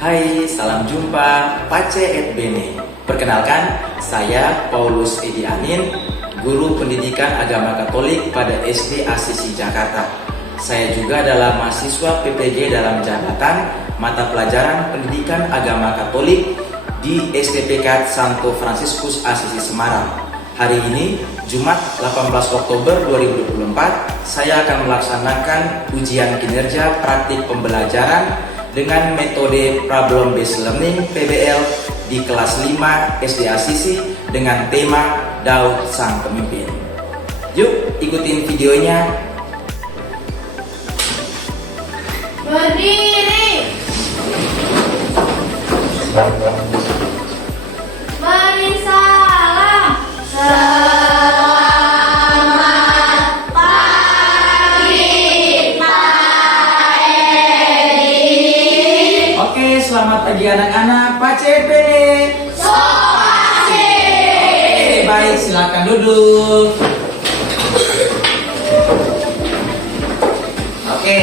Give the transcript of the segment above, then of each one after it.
Hai, salam jumpa, Pace et Bene. Perkenalkan, saya Paulus Edi Anin, Guru Pendidikan Agama Katolik pada SD Asisi Jakarta. Saya juga adalah mahasiswa PPG dalam jabatan mata pelajaran Pendidikan Agama Katolik di STPK Santo Fransiskus Asisi Semarang. Hari ini, Jumat 18 Oktober 2024, saya akan melaksanakan ujian kinerja praktik pembelajaran dengan metode Problem Based Learning PBL di kelas 5 SD Asisi dengan tema Daud Sang Pemimpin. Yuk ikutin videonya. Berdiri. Beri salam. Selamat pagi, Pak Edi. Oke, selamat pagi anak-anak. Pace et Bene. Sopasi. Oke, baik, silakan duduk. Oke,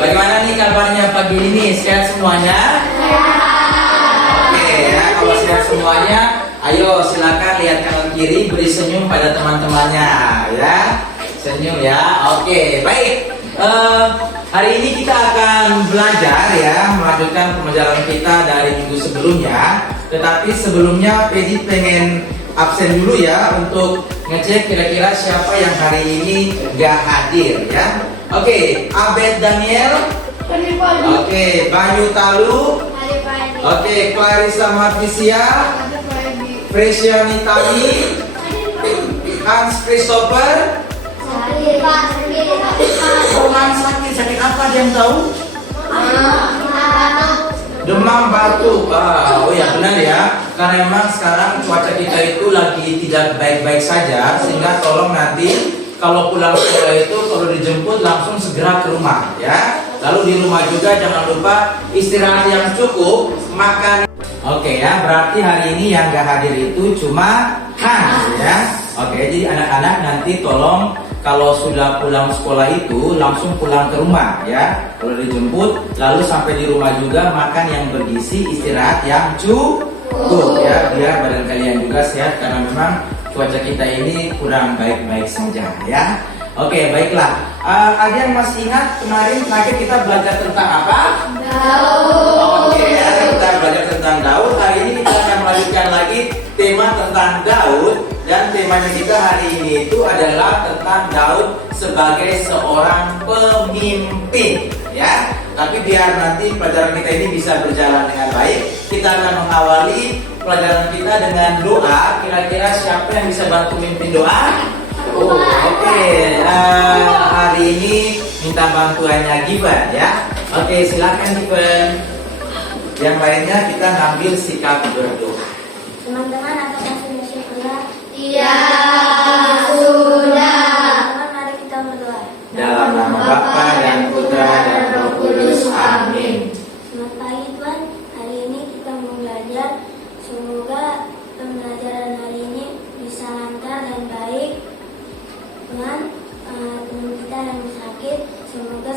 bagaimana nih kabarnya pagi ini? Sehat semuanya? Oke, ya, kalau sehat semuanya, ayo silakan lihat kanan kiri, beri senyum pada teman-temannya, ya. Senyum ya. Oke, baik. Hari ini kita akan belajar ya, melanjutkan pembelajaran kita dari minggu sebelumnya. Tetapi sebelumnya Pedi pengen absen dulu ya untuk ngecek kira-kira siapa yang hari ini gak hadir ya. Oke, Abed Daniel. Hari pagi. Oke, Bayu Talu. Hari pagi. Oke, Clarissa Martisia. Hari pagi. Fresiani Tami. Hans Christopher. Hari pagi. Orang sakit apa dia yang tahu? Demam batuk. Oh ya benar ya. Karena memang sekarang cuaca kita itu lagi tidak baik-baik saja, sehingga tolong nanti kalau pulang sekolah itu kalau dijemput langsung segera ke rumah ya. Lalu di rumah juga jangan lupa istirahat yang cukup, makan. Oke ya, berarti hari ini yang gak hadir itu cuma Hans ya. Oke, jadi anak-anak nanti tolong kalau sudah pulang sekolah itu langsung pulang ke rumah ya. Kalau dijemput lalu sampai di rumah juga makan yang bergizi, istirahat yang cukup ya, biar badan kalian juga sehat karena memang cuaca kita ini kurang baik-baik saja ya. Oke, baiklah. Ada yang masih ingat kemarin terakhir kita belajar tentang apa? Daud. Oke, ya, kita belajar tentang Daud. Hari ini kita akan melanjutkan lagi tema tentang Daud. Dan temanya kita hari ini itu adalah tentang Daud sebagai seorang pemimpin ya. Tapi biar nanti pelajaran kita ini bisa berjalan dengan baik, kita akan mengawali pelajaran kita dengan doa. Kira-kira siapa yang bisa bantu mimpin doa? Oke. Hari ini minta bantuannya Given ya. Oke, silakan Given. Yang lainnya kita ngambil sikap berdoa. Teman-teman, apakah sudah siap ya? Iya, sudah. Teman, mari kita berdoa. Dalam nama Bapa dan Putra dan Roh Kudus. Amin. Selamat pagi Tuhan, hari ini kita mau belajar. Semoga pembelajaran hari ini bisa lancar dan baik. Tuhan, teman kita yang sakit, semoga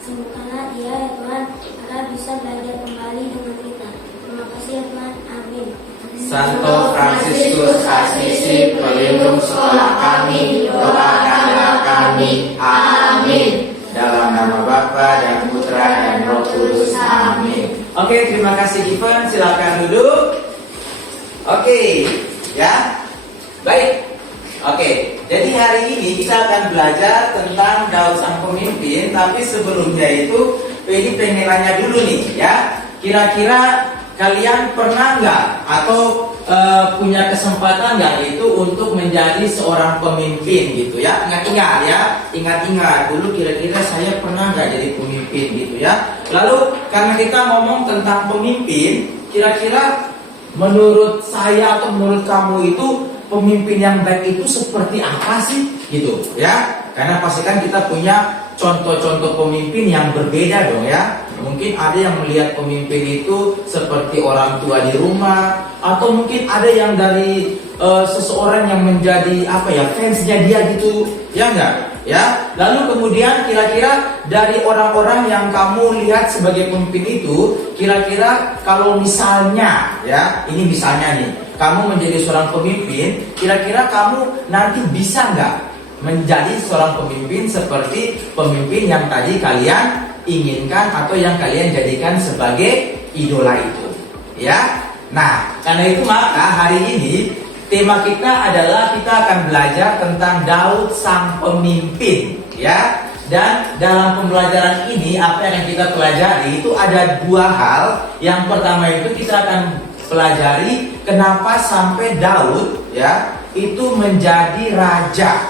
sembuhkanlah dia ya Tuhan, agar bisa belajar kembali dengan kita. Terima kasih ya Tuhan, amin. Santo Fransiskus Asisi, pelindung sekolah kami, doakanlah kami. Amin. Dalam nama Bapa dan Putra dan Roh Kudus. Amin. Oke, terima kasih Given. Silakan duduk. Oke, ya. Baik. Oke, jadi hari ini kita akan belajar tentang Daud sang pemimpin. Tapi sebelumnya itu, Pedi pengen nanya dulu nih, ya. Kira-kira kalian pernah nggak atau punya kesempatan nggak itu untuk menjadi seorang pemimpin gitu ya? Ingat-ingat ya, ingat-ingat dulu kira-kira saya pernah nggak jadi pemimpin gitu ya. Lalu karena kita ngomong tentang pemimpin, kira-kira menurut saya atau menurut kamu itu pemimpin yang baik itu seperti apa sih gitu ya? Karena pastikan kita punya contoh-contoh pemimpin yang berbeda dong ya. Mungkin ada yang melihat pemimpin itu seperti orang tua di rumah, atau mungkin ada yang dari seseorang yang menjadi fansnya dia gitu, ya enggak? Ya, lalu kemudian kira-kira dari orang-orang yang kamu lihat sebagai pemimpin itu, kira-kira kalau misalnya, ya, ini misalnya nih, kamu menjadi seorang pemimpin, kira-kira kamu nanti bisa nggak menjadi seorang pemimpin seperti pemimpin yang tadi kalian inginkan atau yang kalian jadikan sebagai idola itu, ya? Nah, karena itu maka hari ini tema kita adalah kita akan belajar tentang Daud sang pemimpin, ya. Dan dalam pembelajaran ini apa yang akan kita pelajari itu ada dua hal. Yang pertama itu kita akan pelajari kenapa sampai Daud, ya, itu menjadi raja,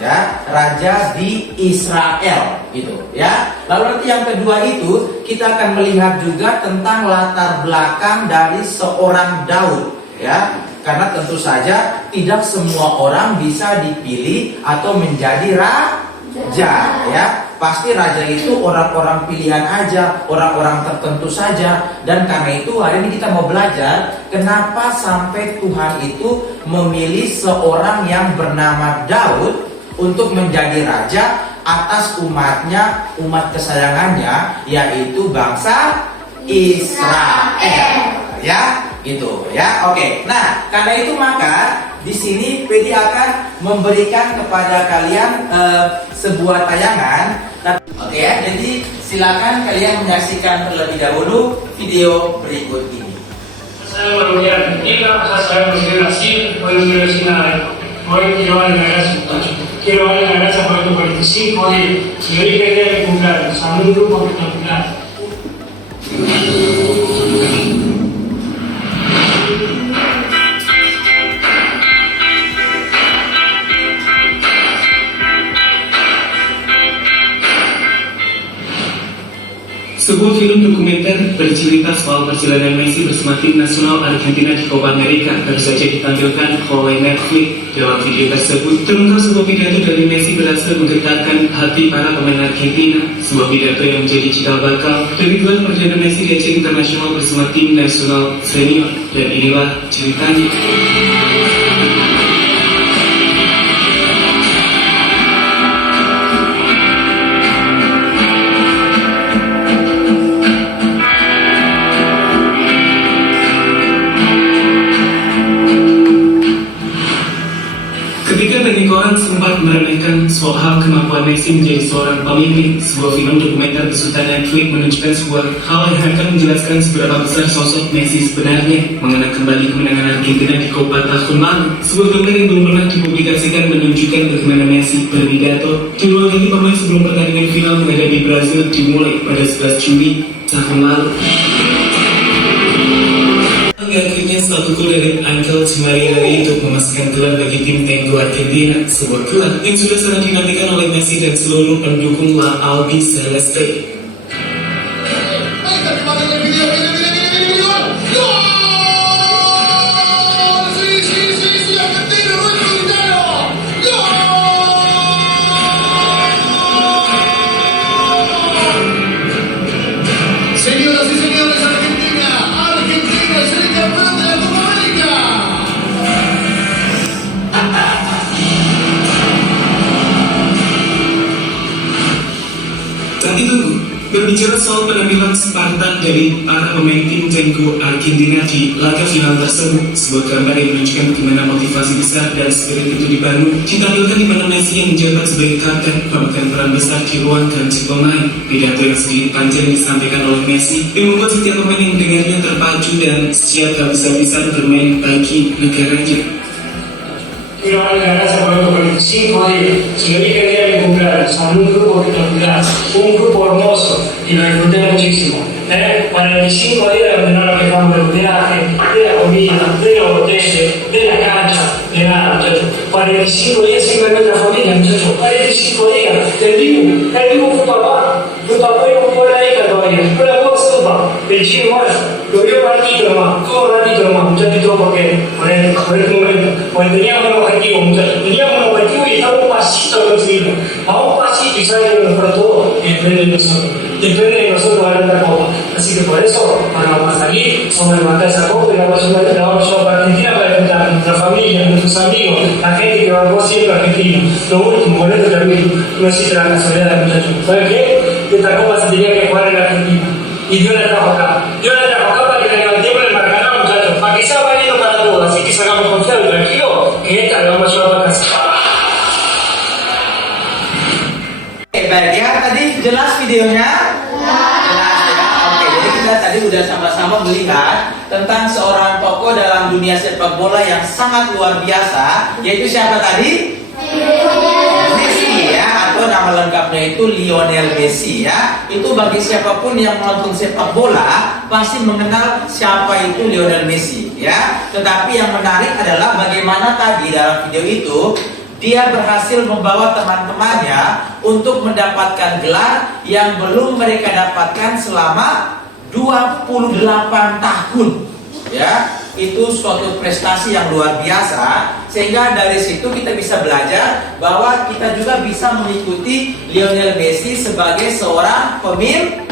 ya, raja di Israel gitu, ya. Lalu nanti yang kedua itu kita akan melihat juga tentang latar belakang dari seorang Daud, ya. Karena tentu saja tidak semua orang bisa dipilih atau menjadi raja, ya. Pasti raja itu orang-orang pilihan aja, orang-orang tertentu saja. Dan karena itu hari ini kita mau belajar kenapa sampai Tuhan itu memilih seorang yang bernama Daud untuk menjadi raja atas umatnya, umat kesayangannya, yaitu bangsa Israel, ya. Gitu, ya. Oke. Nah, karena itu maka di sini PD akan memberikan kepada kalian sebuah tayangan. Oke, ya. Jadi silakan kalian menyaksikan terlebih dahulu video berikut ini. Saya berterima kasih por universidad. Hoy quiero darle las gracias, quiero darle las gracias por estos 45 días. Y hoy quería que cumplan, a un grupo espectacular. Sebuah film dokumenter bercerita soal perjalanan Messi bersama tim nasional Argentina di Copa America baru saja ditampilkan oleh Netflix. Dalam video tersebut terungkap sebuah pidato dari Messi berhasil menggetarkan hati para pemain Argentina. Sebuah pidato yang menjadi cikal bakal dari duel perdana Messi di ajang internasional bersama tim nasional senior. Dan inilah ceritanya. Ketika banyak orang sempat meremehkan soal kemampuan Messi menjadi seorang pemimpin, sebuah film dokumenter besutan Netflix menunjukkan sebuah hal yang akan menjelaskan seberapa besar sosok Messi sebenarnya. Mengenang kembali kemenangan Argentina di Copa tahun lalu, sebuah gambar yang belum pernah dipublikasikan menunjukkan bagaimana Messi berpidato di ruang ganti pemain sebelum pertandingan final menghadapi Brazil dimulai pada 11 Juli tahun lalu. Akhirnya satu gol dari Angel Di Maria untuk memastikan gelar bagi tim Tango Argentina, sebuah gelar yang sudah sangat dinantikan oleh Messi dan seluruh pendukung La Albi Celeste. Tapi tunggu, berbicara soal penampilan Spartan dari para pemain tim Tango Argentina di laga final tersebut, sebuah gambar yang menunjukkan bagaimana motivasi besar dan spirit itu dibangun ditampilkan di mana Messi yang menjabat sebagai kapten memegang peran besar di ruang ganti pemain. Pidato yang sedikit panjang disampaikan oleh Messi yang membuat setiap pemain yang mendengarnya terpacu dan siap habis-habisan bermain bagi negaranya. Quiero darle las gracias por estos 45 días. Se lo dije el día de mi cumpleaños, a un grupo espectacular, un grupo hermoso y lo disfruté muchísimo. 45 días donde no nos quejamos del viaje, de la comida, de los hoteles, de la cancha, de nada, muchachos. 45 días sin ver nuestra familia, muchachos. 45 días. El vivo fue papá y no fue la hija todavía. Fue la voz sopa, el chino más. Lo vio un ratito nomás, todo un ratito nomás, muchachos, todo porque por este momento. Porque teníamos un objetivo, muchachos. Teníamos un objetivo y estamos un pasito de conseguirlo. A un pasito y sabe que lo mejor todo depende de nosotros. Depende de nosotros ganar la copa. Así que por eso, para pasar aquí somos levantar esa copa y la vamos a llevar para Argentina para disfrutar nuestra familia, nuestros amigos, la gente que bancó siempre argentino. Lo último, con esto termino, no existe la casualidad de muchachos. ¿Saben qué? Que esta copa se tenía que jugar en Argentina. Y Dios la trajo acá. Dios la trajo acá para que la levantemos en el marcador, muchachos, para que sea válido para todos. Así que salgamos confiados y tranquilos, que esta la vamos a llevar para casa. Baik ya, tadi jelas videonya? Jelas ya. Oke, jadi kita tadi udah sama-sama melihat tentang seorang tokoh dalam dunia sepak bola yang sangat luar biasa, yaitu siapa tadi? Messi ya, atau nama lengkapnya itu Lionel Messi ya. Itu bagi siapapun yang menonton sepak bola pasti mengenal siapa itu Lionel Messi ya. Tetapi yang menarik adalah bagaimana tadi dalam video itu dia berhasil membawa teman-temannya untuk mendapatkan gelar yang belum mereka dapatkan selama 28 tahun. Ya, itu suatu prestasi yang luar biasa. Sehingga dari situ kita bisa belajar bahwa kita juga bisa mengikuti Lionel Messi sebagai seorang pemimpin.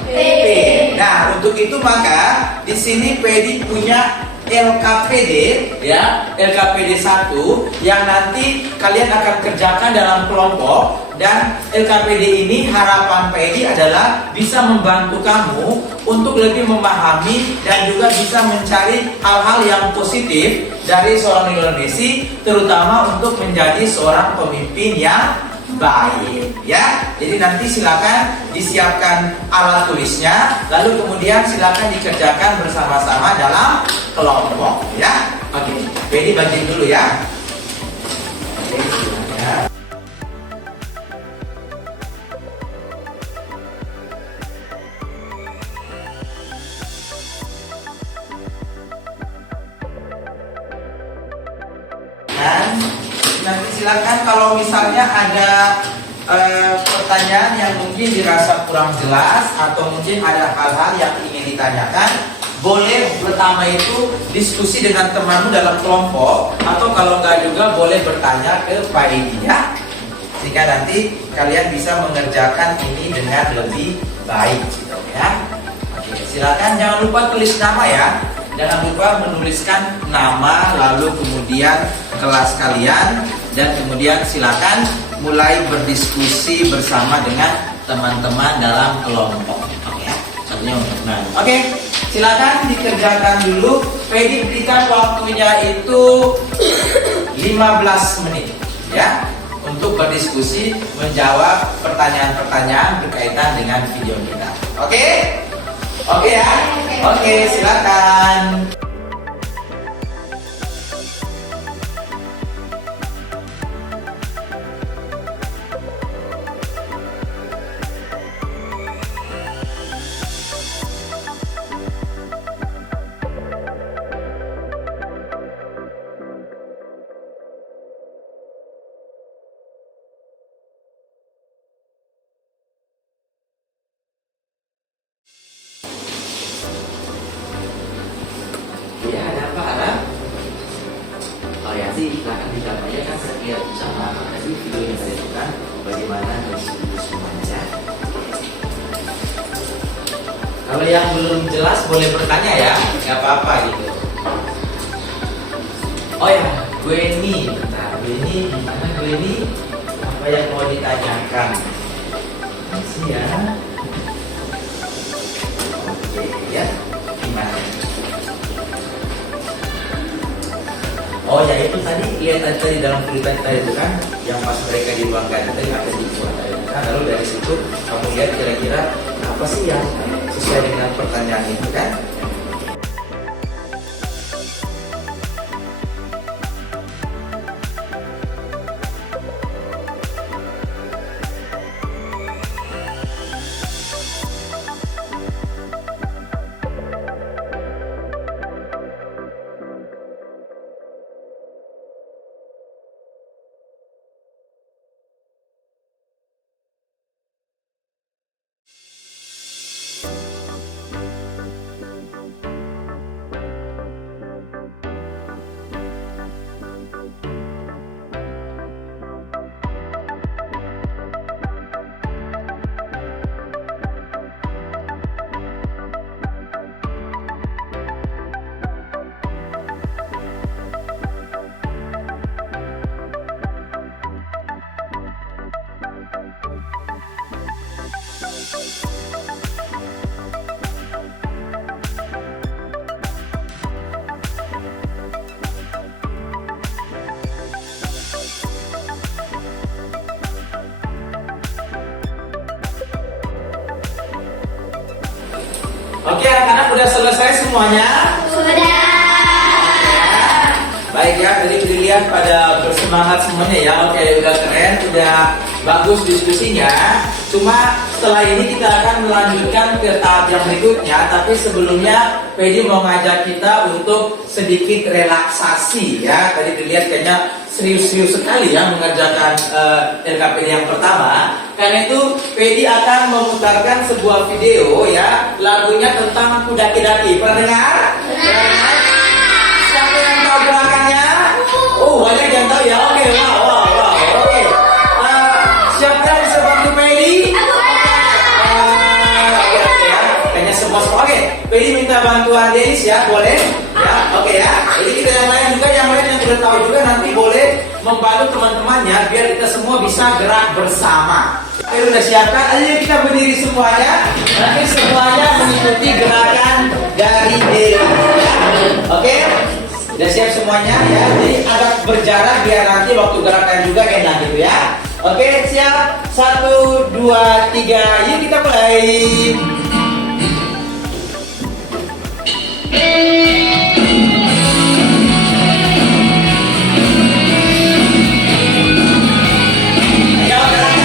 Nah, untuk itu maka di sini Pedi punya LKPD ya, LKPD 1 yang nanti kalian akan kerjakan dalam kelompok. Dan LKPD ini harapan Pedi adalah bisa membantu kamu untuk lebih memahami dan juga bisa mencari hal-hal yang positif dari seorang Lionel Messi, terutama untuk menjadi seorang pemimpin yang baik ya. Jadi nanti silakan disiapkan alat tulisnya, lalu kemudian silakan dikerjakan bersama-sama dalam kelompok ya. Oke, Pedi bagian dulu ya. Oke, silakan. Dan nanti silakan kalau misalnya ada pertanyaan yang mungkin dirasa kurang jelas atau mungkin ada hal-hal yang ingin ditanyakan, boleh pertama itu diskusi dengan temanmu dalam kelompok, atau kalau enggak juga boleh bertanya ke Pak Edi ya, sehingga nanti kalian bisa mengerjakan ini dengan lebih baik gitu ya. Oke, silakan jangan lupa tulis nama ya. Jangan lupa menuliskan nama, lalu kemudian kelas kalian, dan kemudian silakan mulai berdiskusi bersama dengan teman-teman dalam kelompok. Oke ya, contohnya untuk Oke, silakan dikerjakan dulu. Pedi berikan waktunya itu 15 menit ya, untuk berdiskusi menjawab pertanyaan-pertanyaan berkaitan dengan video kita. Oke? Oke ya? Oke, silakan. Ya, ada apa, Ara? Oh ya sih, silakan digambarnya kan saya lihat sama tadi video yang saya lakukan bagaimana diskusi membaca. Kalau yang belum jelas boleh bertanya ya, nggak apa-apa gitu. Oh ya, gue ini, bentar, gue ini gimana gue ini? Apa yang mau ditanyakan? Masih ya? Oke ya, gimana? Oh ya itu tadi lihat tadi dalam tulisan tadi itu kan yang pas mereka di ruang ganti tadi ada di ruang tadi kan, lalu dari situ kamu lihat kira-kira apa sih yang sesuai dengan pertanyaan itu kan. udah selesai semuanya? Sudah. Baik ya, jadi dilihat pada bersemangat semuanya ya. Oke, udah keren, udah bagus diskusinya. Cuma setelah ini kita akan melanjutkan ke tahap yang berikutnya. Tapi sebelumnya, Pedi mau ngajak kita untuk sedikit relaksasi ya. Tadi dilihat kayaknya serius-serius sekali ya mengerjakan LKPD yang pertama. Karena itu, Pedi akan memutarkan sebuah video ya. Lagunya tentang kuda daki. Pernah dengar? Siapa yang tahu gerakannya? Oh, banyak yang tahu ya. Oke, wow. Oke. Siapa yang bisa bantu Pedi? Oke ya. Kayaknya semua. Oke, Pedi minta bantuan Denis ya, boleh? Ya, oke ya. Jadi kita yang lain yang sudah tahu juga nanti boleh membantu teman-temannya biar kita semua bisa gerak bersama. Oke, udah siapkan? Ayo kita berdiri semuanya. Nanti semuanya mengikuti gerakan dari Denis. Oke? Udah siap semuanya ya. Jadi agak berjarak biar nanti waktu gerakan juga enak gitu ya. Oke, siap? 1, 2, 3. Yuk kita mulai. Ayo, gerak.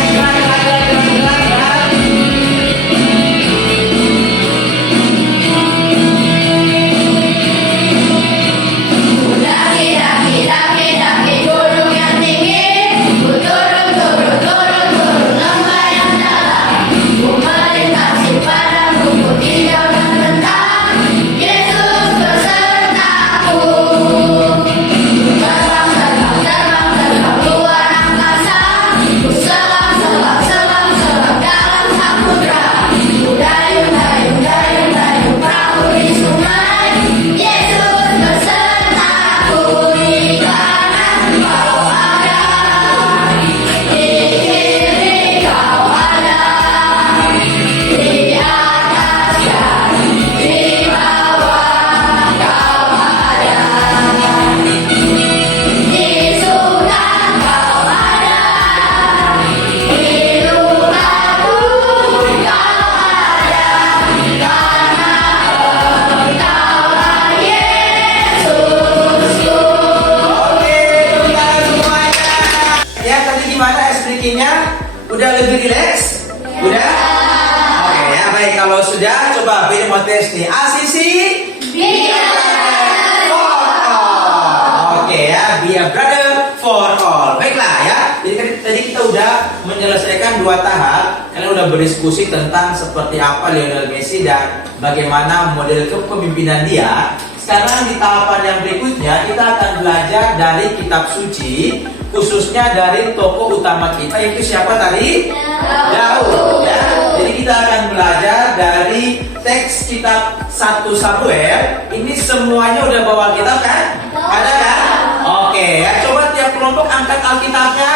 Daki gunung yang tinggi, ku turun lembah yang dalam, ku melintasi padang rumput hijau dan bentang. Yesus besertaku, terbang luar angkasa, ku selam dalam samudra, ku dayung perahu di sungai. Yesus besertaku, di kanan kau ada, di kiri kau ada, di atas dan di bawah kau ada, di surga kau ada, di luar bumi kau ada, karena engkaulah Yesusku. Oke, tepuk tangan semuanya. Ya, tadi gimana breakingnya? Udah lebih rileks? Udah? Oke ya, baik. Kalau sudah, coba Pedi mau tes nih. Asisi? Oke ya, be a brother for all. Baiklah ya. Jadi kan tadi kita udah menyelesaikan 2 tahap. Kalian udah berdiskusi tentang seperti apa Lionel Messi dan bagaimana model kepemimpinan dia. Sekarang di tahapan yang berikutnya kita akan belajar dari kitab suci, khususnya dari tokoh utama kita, yaitu siapa tadi? Daud ya. Jadi kita akan belajar dari teks kitab 1 Samuel. Ini semuanya udah bawa kitab kan? Ada kan? Oke ya, coba tiap kelompok angkat Alkitabnya.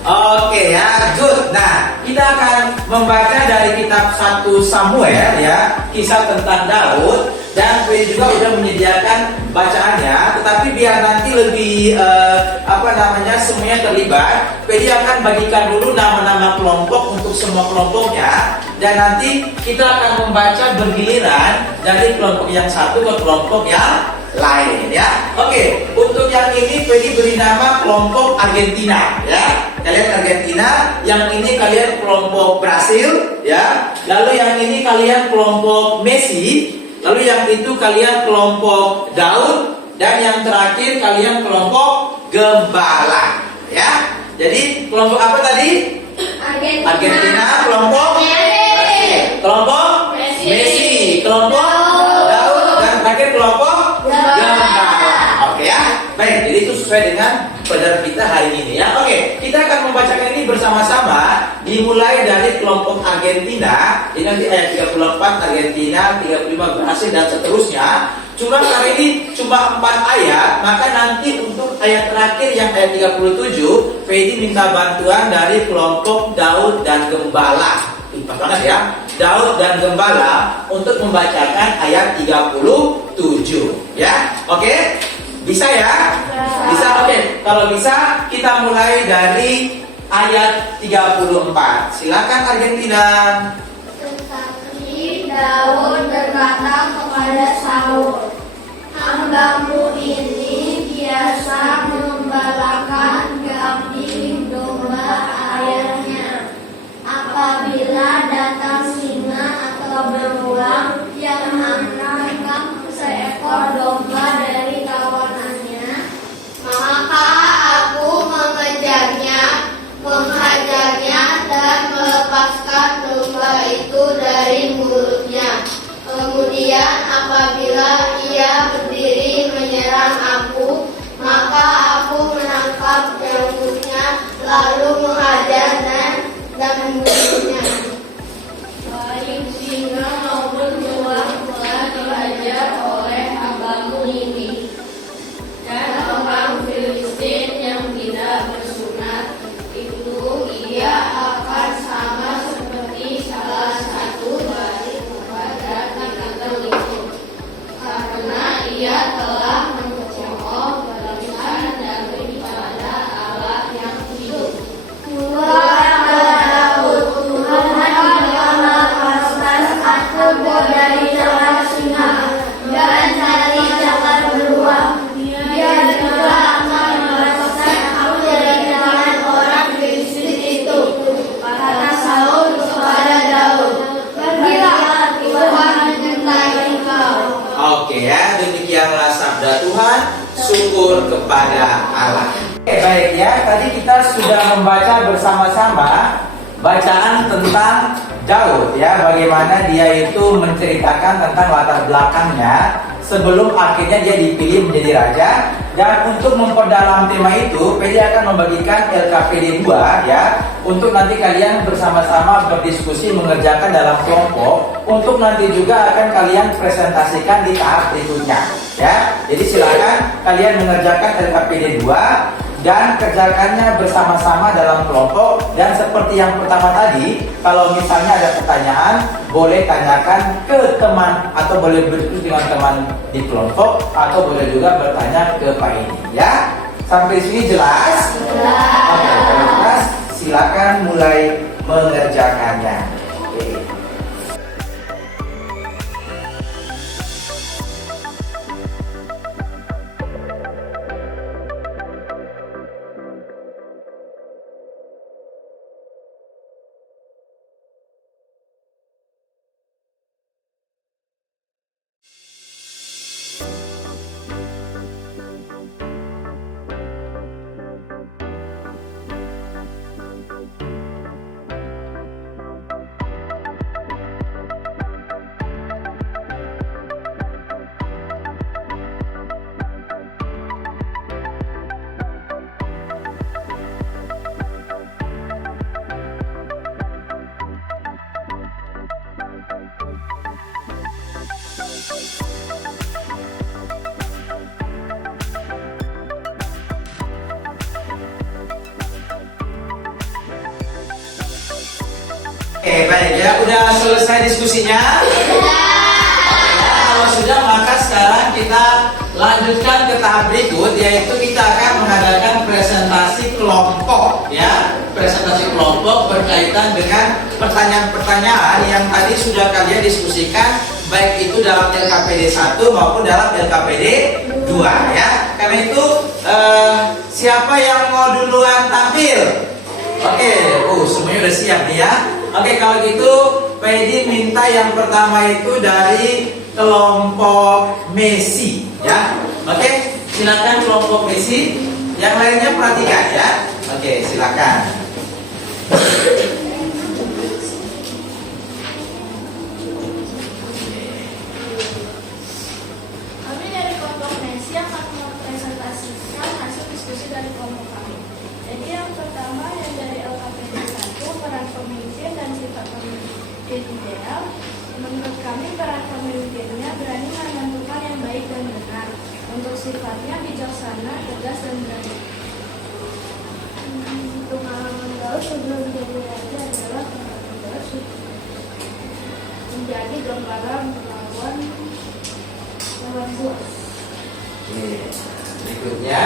Oke ya, good. Nah, kita akan membaca dari kitab 1 Samuel ya, kisah tentang Daud. Dan Pedi juga udah menyediakan bacaannya, tetapi biar nanti lebih semuanya terlibat, Pedi akan bagikan dulu nama-nama kelompok untuk semua kelompoknya, dan nanti kita akan membaca bergiliran dari kelompok yang satu ke kelompok yang lain ya. Oke, untuk yang ini Pedi beri nama kelompok Argentina ya. Kalian Argentina, yang ini kalian kelompok Brasil ya. Lalu yang ini kalian kelompok Messi. Lalu yang itu kalian kelompok Daud, dan yang terakhir kalian kelompok Gembala, ya. Jadi kelompok apa tadi? Argentina, kelompok kelompok Messi, kelompok Daud, dan terakhir kelompok Gembala. Oke ya. Baik, jadi itu sesuai dengan pelajaran kita hari ini ya. Oke, kita akan membacakan ini bersama-sama, dimulai dari kelompok Argentina. Ini nanti ayat 34 Argentina, 35 Brasil dan seterusnya. Cuma kali ini cuma 4 ayat, maka nanti untuk ayat terakhir yang ayat 37, Pedi minta bantuan dari kelompok Daud dan Gembala. Pas banget ya. Daud dan Gembala untuk membacakan ayat 37 ya. Oke? Bisa ya? Bisa, oke. Kalau bisa kita mulai dari ayat 34. Silakan Argentina. Tetapi Daud berkata kepada Saul, "Hambamu ini biasa membalakan kambing domba ayahnya. Apabila datang singa atau beruang yang menangkap seekor domba dari kawanannya, maka aku mengejarnya, menghajarnya dan melepaskan domba itu dari mulutnya. Kemudian apabila ia berdiri menyerang aku, maka aku menangkap janggutnya, lalu menghajar dan membunuhnya." Baik singa maupun beruang telah dihajar oleh hambamu ini, dan orang Filistin yang tidak bersunat itu ia akan sama seperti salah satu dari kepada binatang itu, karena ia telah mencemooh beriman dan beribadah Allah yang hidup. Dari celah singa dan dari celah beruang, dia juga akan melepaskan aku dari tangan orang Filistin itu. Kata Saul kepada Daud, "Pergilah, Tuhan menyertai engkau." Oke ya, demikianlah sabda Tuhan. Syukur kepada Allah. Oke, baik ya, tadi kita sudah membaca bersama-sama bacaan tentang Daud ya, bagaimana dia itu menceritakan tentang latar belakangnya sebelum akhirnya dia dipilih menjadi raja. Dan untuk memperdalam tema itu, PD akan membagikan LKPD 2 ya, untuk nanti kalian bersama-sama berdiskusi mengerjakan dalam kelompok, untuk nanti juga akan kalian presentasikan di tahap berikutnya ya. Jadi silakan kalian mengerjakan LKPD 2 dan kerjakannya bersama-sama dalam kelompok. Dan seperti yang pertama tadi, kalau misalnya ada pertanyaan, boleh tanyakan ke teman atau boleh berdiskusi dengan teman di kelompok, atau boleh juga bertanya ke Pak ini ya. Sampai sini jelas? Jelas. Oke, kalau jelas silakan mulai mengerjakannya. Oke. Oke, baik ya, udah selesai diskusinya? Kalau sudah, maka sekarang kita lanjutkan ke tahap berikut, yaitu kita akan mengadakan presentasi kelompok ya. Presentasi kelompok berkaitan dengan pertanyaan-pertanyaan yang tadi sudah kalian diskusikan, baik itu dalam LKPD 1 maupun dalam LKPD 2 ya. Karena itu siapa yang mau duluan tampil? Oke, semuanya udah siap nih ya. Oke, kalau gitu PD minta yang pertama itu dari kelompok Messi ya. Oke, silakan kelompok Messi. Yang lainnya perhatikan ya. Oke, silakan. Kami dari kelompok Messi akan mempresentasikan hasil diskusi dari kelompok kami. Jadi yang pertama yang dari LKPD 1, peran pemimpin dan sifat pemimpin ideal. Menurut kami peran pemimpinnya berani menentukan yang baik dan benar. Untuk sifatnya bijaksana, tegas dan berani. Pengalaman Daud sebelum jadi raja adalah pengalaman Daud menjadi gembala melawan bos. Berikutnya.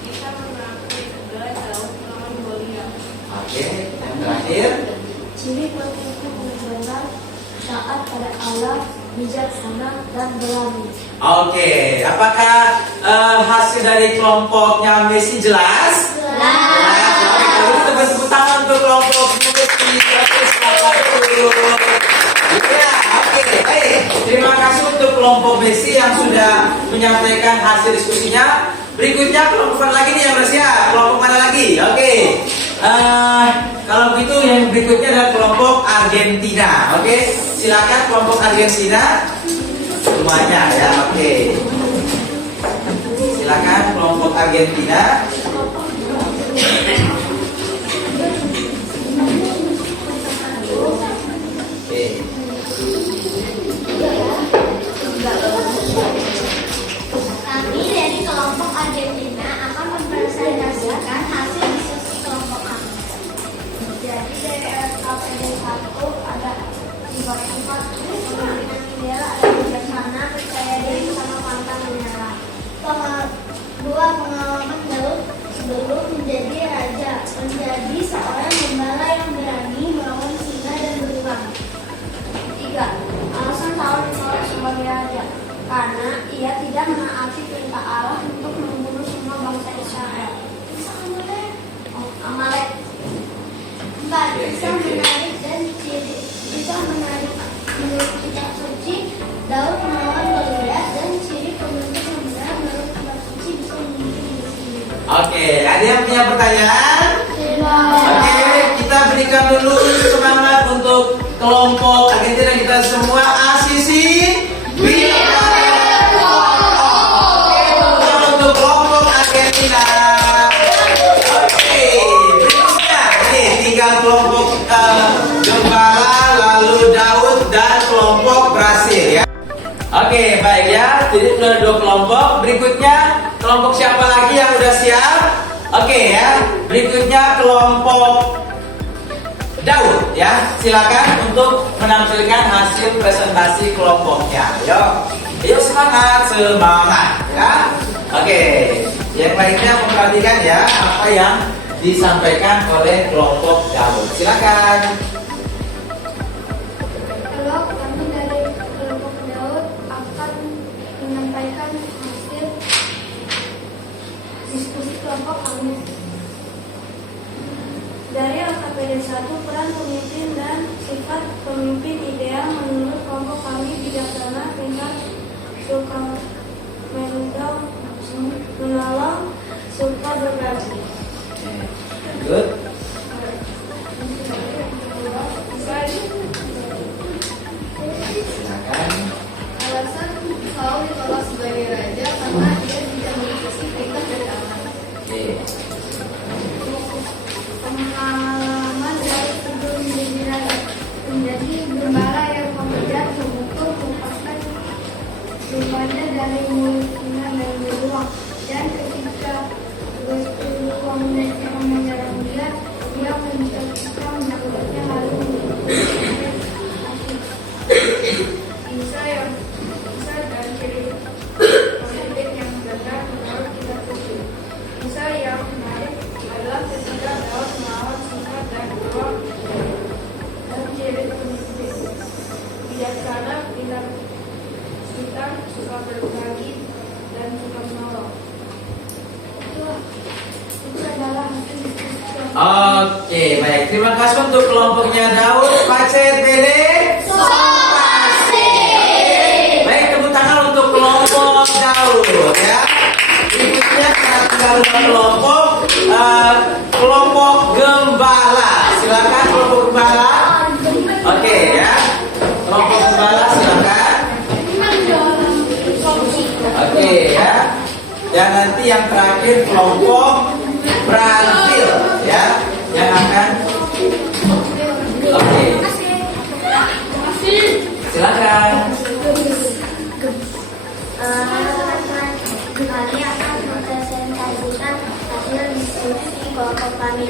Kita mengakui juga Daud melawan Goliat. Oke, yang terakhir. Ciri penting benar taat pada Allah, bijaksana dan berani. Oke, apakah hasil dari kelompoknya Messi jelas? Jelas. Oke, kalau gitu tepuk tangan untuk kelompoknya Messi. Ya, oke, baik. Terima kasih untuk kelompok Messi yang sudah menyampaikan hasil diskusinya. Berikutnya kelompok lagi nih yang bersiap. Kelompok mana lagi? Oke. Kalau begitu yang berikutnya adalah kelompok Argentina. Oke, silakan kelompok Argentina semuanya ya. Oke, silakan kelompok Argentina. Oke. Kami dari kelompok Argentina akan mempresentasikan hasil diskusi kelompok kami. Jadi dari LKPD 1 ada sifat-sifat kepemimpinan ideal, ada bijaksana, percaya diri, sama pantang menyerah. Dua, pengalaman Daud sebelum menjadi raja, menjadi seorang gembala yang berani melawan singa dan beruang. 3. Alasan Saul ditolak sebagai raja, karena ia tidak menaati perintah Allah untuk membunuh semua bangsa Israel. Amalek. 4. Bisa menarik dan ciri. Bisa menarik menurut kitab suci, Daud melawan Goliat, dan ciri pemimpin yang benar menurut kitab suci bisa memimpin diri sendiri. Oke, ada yang punya pertanyaan? Tidak. Oke, kita berikan dulu semangat untuk kelompok Argentina kita semua. Asisi untuk kelompok Argentina. Oke, berikutnya ini tinggal kelompok Gembala, lalu Daud dan kelompok Brasil ya. Oke, baik ya. Jadi sudah ada 2 kelompok. Berikutnya kelompok siapa lagi yang udah siap? Oke ya. Berikutnya kelompok Daud ya. Silakan untuk menampilkan hasil presentasi kelompoknya. Yuk semangat ya. Oke. Yang lainnya memperhatikan ya apa yang disampaikan oleh kelompok Daud. Silakan. Halo, kami dari kelompok Daud akan menyampaikan hasil diskusi kelompok kami. Dari LKPD 1, peran pemimpin dan sifat pemimpin ideal menurut kelompok kami bijaksana, pintar, suka menolong, suka berbagi. Good. Silakan. Alasan Saul ditolak sebagai raja karena dia tidak mengikuti perintah dari Allah. Oke. Pengalaman dari sebelum menjadi raja, menjadi gembala yang pekerja memukul melepaskan rupanya dari mulut singa dan beruang, dan ketika beruang menyerang dia mencekikkan mulutnya lalu bisa dan ciri pemimpin yang benar menurut kitab suci. Bisa yang menarik adalah ketika Daud melawan singa dan beruang, dan ciri pemimpin bijaksana, pintar, suka berbagi, dan suka menolong. Itu adalah hasil diskusi. Oke, baik. Terima kasih untuk kelompoknya Daud, Pacet, Bele. Baik, tepuk tangan untuk kelompok Daud ya. Berikutnya kita tinggal kelompok Gembala. Silakan kelompok Gembala. Oke ya. Kelompok Gembala silakan. Oke ya. Dan nanti yang terakhir kelompok Brasil ya, yang akan. Oke. Silakan. Kami akan mempresentasikan hasil diskusi kelompok kami.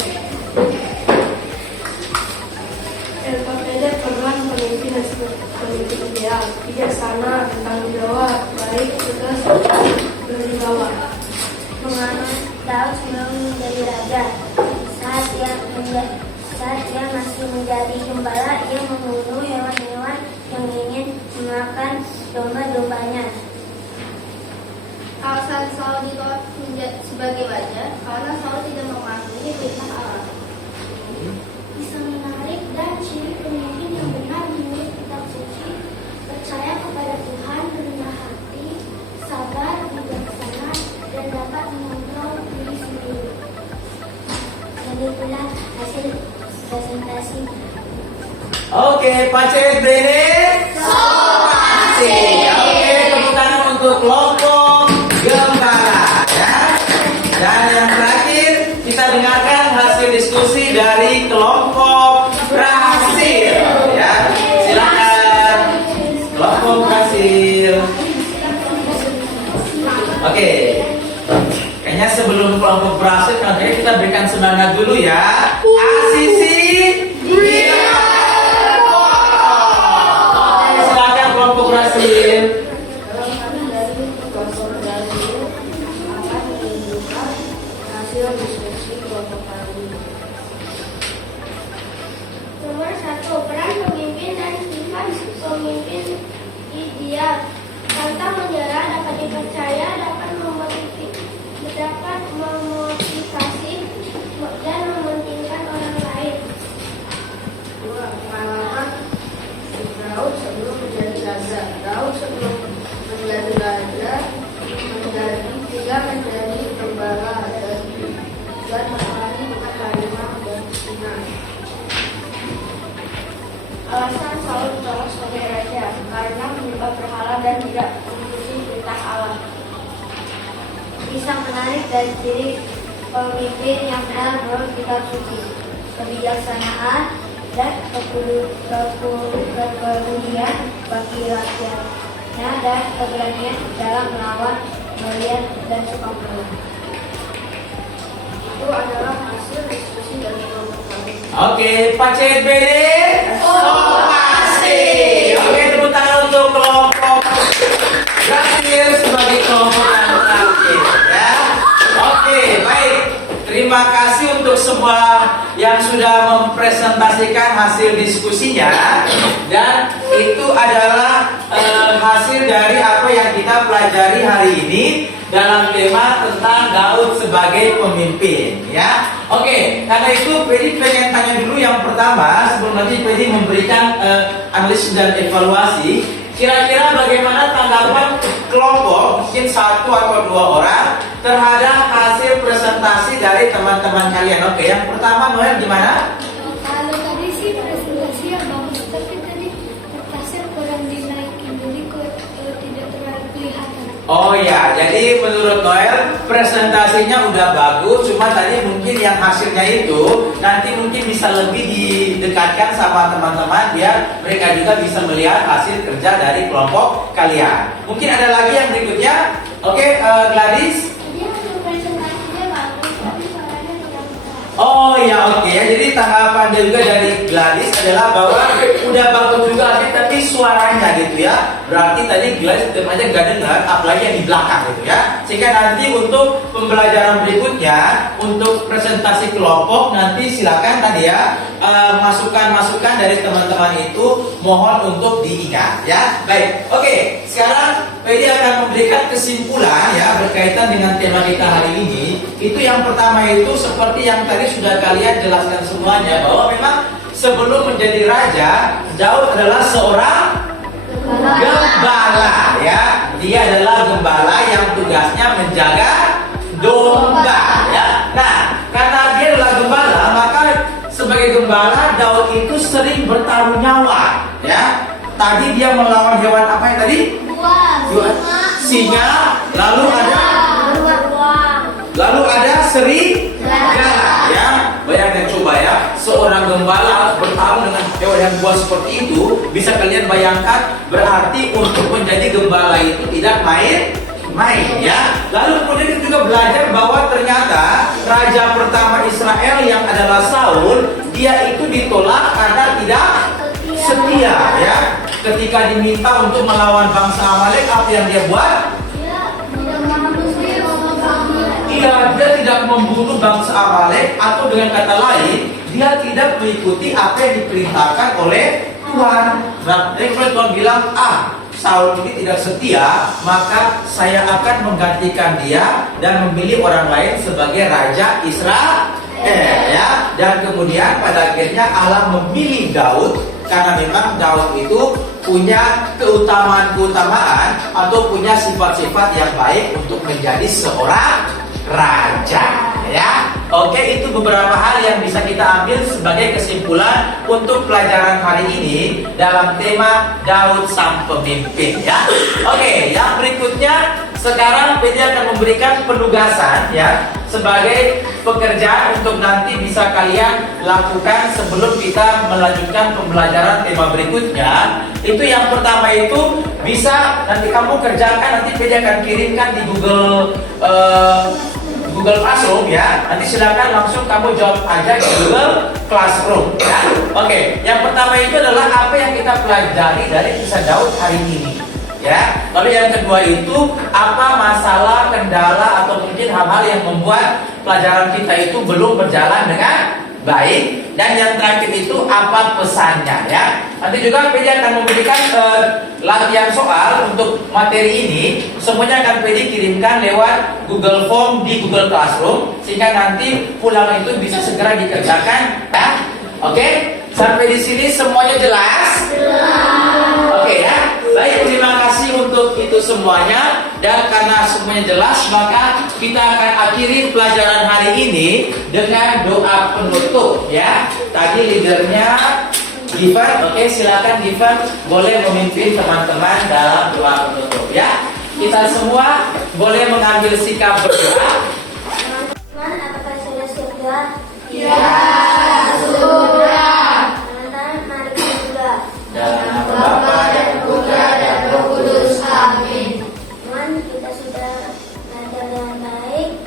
LKPD peran pemimpin dan pemimpin ideal, bijaksana, bertanggung jawab, baik, tegas, berwibawa. Pengalaman Daud sebelum menjadi raja, saat ia masih menjadi gembala, ia membunuh hewan-hewan menggunakan domba-dombanya. Alasan Saul ditolak sebagai wajah karena Saul tidak mematuhi perintah Allah. Bisa menarik dan ciri pemimpin yang benar menurut kitab suci, percaya kepada Tuhan, rendah hati, sabar, bijaksana, dan dapat mengontrol diri sendiri. Dan itulah hasil presentasi. Oke, Pak Cewek Brede. Somasi. Oke, tepuk tangan untuk kelompok gembala ya. Dan yang terakhir kita dengarkan hasil diskusi dari kelompok berhasil ya. Silakan kelompok berhasil. Oke. Kayaknya sebelum kelompok berhasil nanti kita berikan semangat dulu ya. Asisi silakan kelompok berhasil. Hasil diskusi kelompok kami. Nomor 1, peran pemimpin dan sifat pemimpin ideal. Pantang menyerah, dapat dipercaya, dapat memotivasi dan mementingkan orang lain. 2. Pengalaman Daud sebelum menjadi raja. Daud sebelum menjadi raja menjadi gembala dan melayani dengan harimau dan singa. Alasan Saul ditolak sebagai raja karena menyembah berhala dan tidak mengikuti perintah Allah. Bisa menarik dari ciri pemimpin yang benar menurut kitab suci, kebijaksanaan dan kepedulian bagi rakyatnya dan keberanian dalam melawan Goliat dan Sukamaru. Itu adalah hasil diskusi dari kelompok kami. Oke, Pak CBD. Somasi. Oke, tepuk tangan untuk kelompok berhasil sebagai kelompok yang terakhir ya. Oke, baik. Terima kasih untuk semua yang sudah mempresentasikan hasil diskusinya. Dan itu adalah hasil dari apa yang kita pelajari hari ini dalam tema tentang Daud sebagai pemimpin ya. Oke, karena itu Pedi pengen tanya dulu yang pertama sebelum nanti Pedi memberikan analisis dan evaluasi. Kira-kira bagaimana tanggapan kelompok mungkin 1 atau 2 orang terhadap hasil presentasi dari teman-teman kalian? Oke, yang pertama Noel gimana? Kalau tadi sih presentasi yang bagus, tapi tadi kertasnya kurang dinaikin, jadi tidak terlalu kelihatan. Oh ya, jadi menurut Noel presentasinya udah bagus, cuma tadi mungkin yang hasilnya itu nanti mungkin bisa lebih didekatkan sama teman-teman biar mereka juga bisa melihat hasil kerja dari kelompok kalian. Mungkin ada lagi yang berikutnya. Oke, Gladys. Tadi hasil presentasinya bagus, tapi suaranya tidak keras. Oh ya, oke ya. Jadi tanggapan juga dari Gladys adalah bahwa udah bagus juga sih, tapi suaranya gitu ya. Berarti tadi Gladys tetap aja gak dengar, apalagi yang di belakang gitu ya. Sehingga nanti untuk pembelajaran berikutnya, untuk presentasi kelompok nanti silakan tadi ya masukan-masukan dari teman-teman itu mohon untuk diingat ya. Baik, oke. Sekarang Pedi akan memberikan kesimpulan ya berkaitan dengan tema kita hari ini. Itu yang pertama itu seperti yang tadi sudah kalian jelaskan semuanya bahwa memang sebelum menjadi raja, Daud adalah seorang gembala ya. Dia adalah gembala yang tugasnya menjaga domba ya. Nah, karena dia adalah gembala, maka sebagai gembala Daud itu sering bertaruh nyawa ya. Tadi dia melawan hewan apa yang tadi? Singa, lalu ada serigala ya. Bayangkan coba ya, seorang gembala harus bertarung dengan hewan yang buas seperti itu. Bisa kalian bayangkan, berarti untuk menjadi gembala itu tidak main ya. Lalu kemudian kita juga belajar bahwa ternyata raja pertama Israel yang adalah Saul, dia itu ditolak karena tidak setia ya. Ketika diminta untuk melawan bangsa Amalek, apa yang dia buat? Dia tidak membunuh bangsa Amalek, atau dengan kata lain, dia tidak mengikuti apa yang diperintahkan oleh Tuhan. Nah, Tuhan bilang, Saul ini tidak setia, maka saya akan menggantikan dia dan memilih orang lain sebagai raja Israel. Ya, dan kemudian pada akhirnya Allah memilih Daud karena memang Daud itu punya keutamaan atau punya sifat-sifat yang baik untuk menjadi seorang raja. Ya, oke, itu beberapa hal yang bisa kita ambil sebagai kesimpulan untuk pelajaran hari ini dalam tema Daud sang pemimpin. Ya, oke, yang berikutnya sekarang PD akan memberikan penugasan ya sebagai pekerjaan untuk nanti bisa kalian lakukan sebelum kita melanjutkan pembelajaran tema berikutnya. Itu yang pertama itu bisa nanti kamu kerjakan, nanti PD akan kirimkan di Google Classroom ya. Nanti silakan langsung kamu jawab aja di Google Classroom ya. Oke, yang pertama itu adalah apa yang kita pelajari dari kisah Daud hari ini ya. Lalu yang kedua itu apa masalah, kendala atau mungkin hal-hal yang membuat pelajaran kita itu belum berjalan dengan baik. Dan yang terakhir itu apa pesannya ya. Nanti juga PD akan memberikan latihan soal untuk materi ini. Semuanya akan PD kirimkan lewat Google Form di Google Classroom sehingga nanti pulang itu bisa segera dikerjakan ya. Oke, sampai di sini semuanya jelas? Oke ya. Baik, terima kasih untuk itu semuanya. Dan karena semuanya jelas, maka kita akan akhiri pelajaran hari ini dengan doa penutup ya. Tadi leadernya Givan, oke, silakan Givan boleh memimpin teman-teman dalam doa penutup ya. Kita semua boleh mengambil sikap berdoa. Teman-teman, apakah sudah berdoa? Ya, sudah. Teman-teman, mari kita berdoa. Dalam nama Bapa dan Putra dan Roh Kudus. Amin. Teman, kita sudah belajar dengan baik.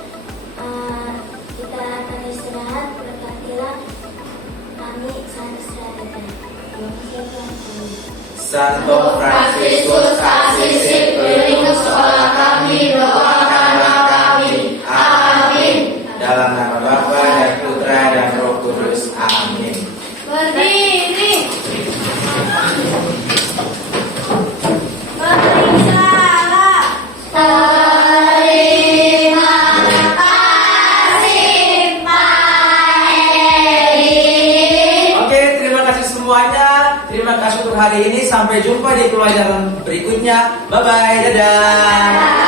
Kita akan istirahat. Berkatilah kami saat istirahat. Santo Fransiskus Asisi, pelindung sekolah kami, doakanlah kami. Amin. Dalam nama Bapa dan Putra dan Roh Kudus. Amin. Berdiri. Terima kasih Pak Heri. Oke, terima kasih semuanya. Terima kasih untuk hari ini. Sampai jumpa di pelajaran berikutnya. Bye-bye. Dadah.